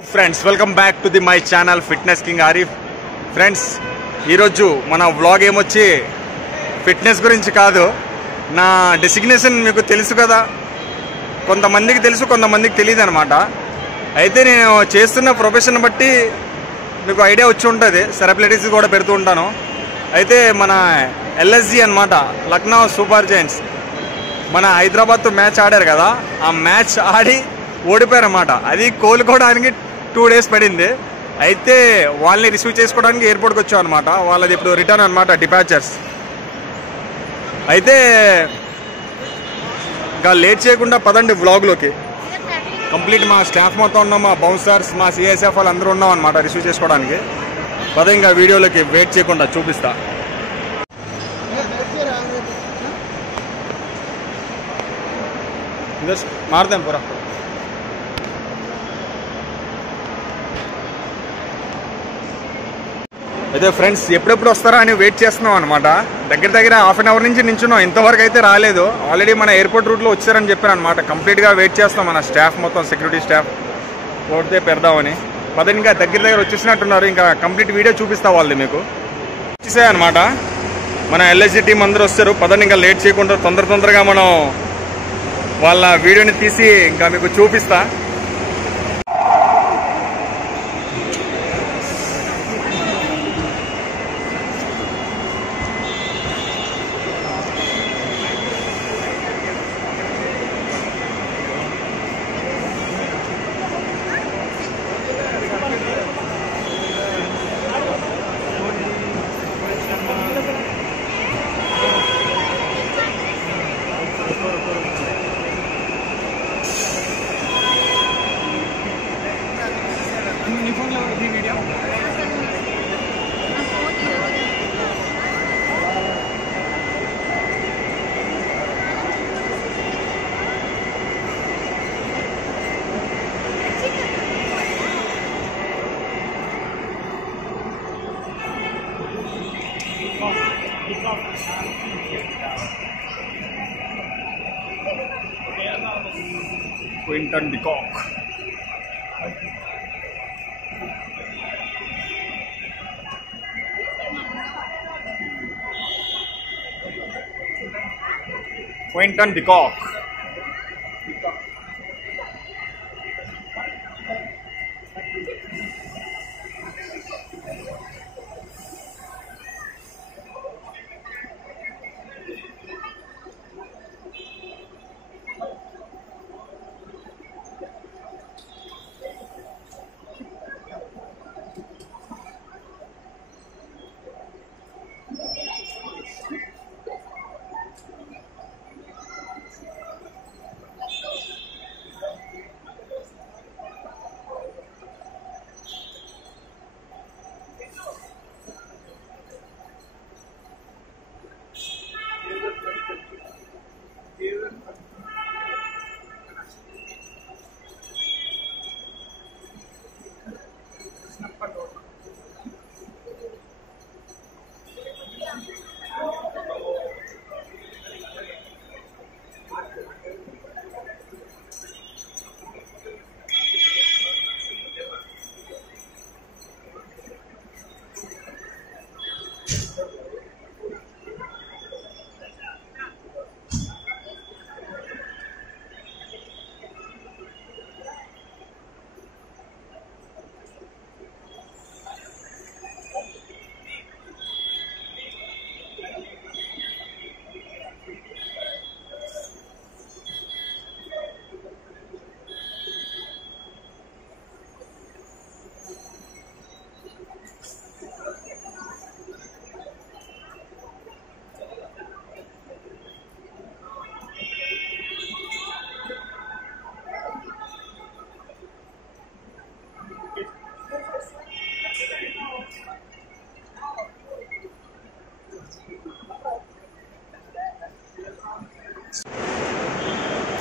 Friends welcome back to the my channel fitness king Arif. Friends ఈరోజు మన vlog ఏమొచ్చి fitness గురించి కాదు. నా డెసిగ్నేషన్ మీకు తెలుసు కదా, కొంతమందికి తెలుసు కొంతమందికి తెలియదు అనమాట. అయితే నేను చేస్తున్న ప్రొఫెషన్ బట్టి మీకు ఐడియా వచ్చి ఉంటుంది. సెలబ్రిటీస్ కూడా పెడుతూ ఉంటాను. అయితే మన ఎల్ఎస్జి అనమాట, లక్నో సూపర్ జైంట్స్ మన హైదరాబాద్తో మ్యాచ్ ఆడారు కదా, ఆ మ్యాచ్ ఆడి ఓడిపోయారు అన్నమాట. అది కోలుకోవడానికి 2 days పడింది. అయితే వాళ్ళని రిసీవ్ చేసుకోవడానికి ఎయిర్పోర్ట్కి వచ్చాం అనమాట. వాళ్ళది ఇప్పుడు రిటర్న్ అనమాట, డిపాచర్స్. అయితే ఇంకా లేట్ చేయకుండా పదండి వ్లాగ్లోకి. కంప్లీట్ మా స్టాఫ్ మొత్తం ఉన్నాం, మా బౌన్సర్స్, మా సిఎస్ఎఫ్ వాళ్ళు అందరూ ఉన్నాం అనమాట రిసీవ్ చేసుకోవడానికి. పద ఇంకా వీడియోలోకి వెయిట్ చేయకుండా చూపిస్తా. మారుతాం పూరా. అయితే ఫ్రెండ్స్ ఎప్పుడెప్పుడు వస్తారా అని వెయిట్ చేస్తున్నాం అనమాట. దగ్గర హాఫ్ అన్ అవర్ నుంచి నించున్నాం, ఇంతవరకు అయితే రాలేదు. ఆల్రెడీ మన ఎయిర్పోర్ట్ రూట్లో వచ్చారని చెప్పారు అనమాట. కంప్లీట్గా వెయిట్ చేస్తాం, మన స్టాఫ్ మొత్తం సెక్యూరిటీ స్టాఫ్ కొడితే పెడదామని. పదండి ఇంకా దగ్గర వచ్చేసినట్టున్నారు. ఇంకా కంప్లీట్ వీడియో చూపిస్తా వాళ్ళది మీకు. వచ్చేసాయన్నమాట మన ఎల్ఎస్జి టీం అందరూ వస్తారు. పదండి ఇంకా లేట్ చేయకుండా తొందరగా మనం వాళ్ళ వీడియోని తీసి ఇంకా మీకు చూపిస్తా. Quinton de Kock. Quinton de Kock.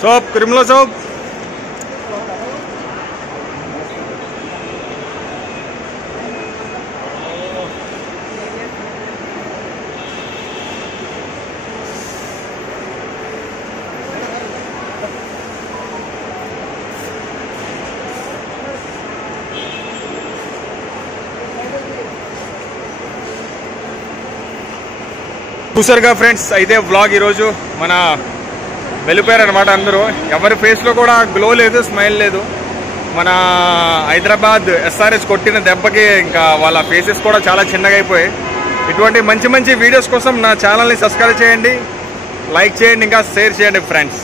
Soap, Crimlo soap. చూసారుగా ఫ్రెండ్స్, అయితే వ్లాగ్ ఈరోజు మన వెళ్ళిపోయారు అనమాట. అందరూ ఎవరి ఫేస్లో కూడా గ్లో లేదు, స్మైల్ లేదు. మన హైదరాబాద్ SRH కొట్టిన దెబ్బకి ఇంకా వాళ్ళ ఫేసెస్ కూడా చాలా చిన్నగా అయిపోయాయి. ఇటువంటి మంచి మంచి వీడియోస్ కోసం నా ఛానల్ని సబ్స్క్రైబ్ చేయండి, లైక్ చేయండి, ఇంకా షేర్ చేయండి ఫ్రెండ్స్.